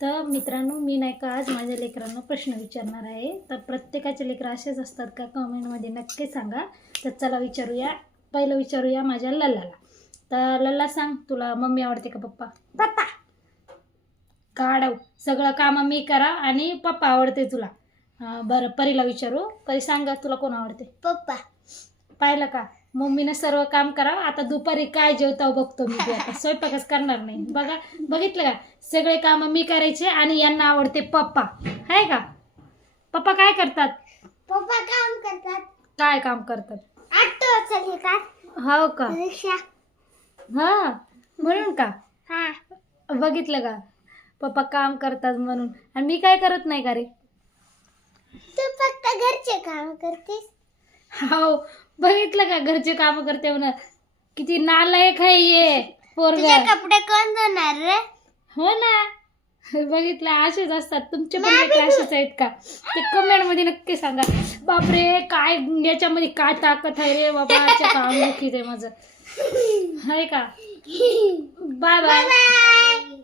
तर मित्रांनो, मी नाही का आज माझ्या लेकरांना प्रश्न विचारणार आहे. तर प्रत्येकाचे लेकरं असेच असतात का, कमेंटमध्ये नक्की सांगा. तर चला विचारूया. पहिलं विचारूया माझ्या लल्लाला. तर लल्ला, सांग, तुला मम्मी आवडते का पप्पा? पप्पा. काढव, सगळं कामं मी करा आणि पप्पा आवडते तुला. बरं, परीला विचारू. परी, सांगा, तुला कोण आवडते? पप्पा. पाहिलं का, मम्मीनं सर्व काम करा. आता दुपारी काय जेवता बघतो मी. आता स्वयंपाकच करणार नाही. बघितलं का, सगळे काम मी करायचे आणि यांना आवडते पप्पा. आहे का? पप्पा काय करतात? पप्पा काम करतात. काय काम करतात? ऑटो चालवतात. हो का? रिक्षा. हा, म्हणून का? हा. बघितलं का, पप्पा काम करतात म्हणून. आणि मी काय करत नाही का रे? तू फक्त घरचे काम करतेस. हो, बघितलं का, घरचे काम करते म्हणून. किती नालायक आहे ये तुझे पोरगा. कपडे कोण धुणार रे? हो ना, बघितलं, असेच असतात. तुमचे पण लेकरं असेच आहेत का? ते कमेंट मध्ये नक्की सांगा. बापरे, काय याच्यामध्ये काय ताकद आहे रे बाबाच्या, काम दुखीत आहे माझं. आहे का? Bye bye. बाय.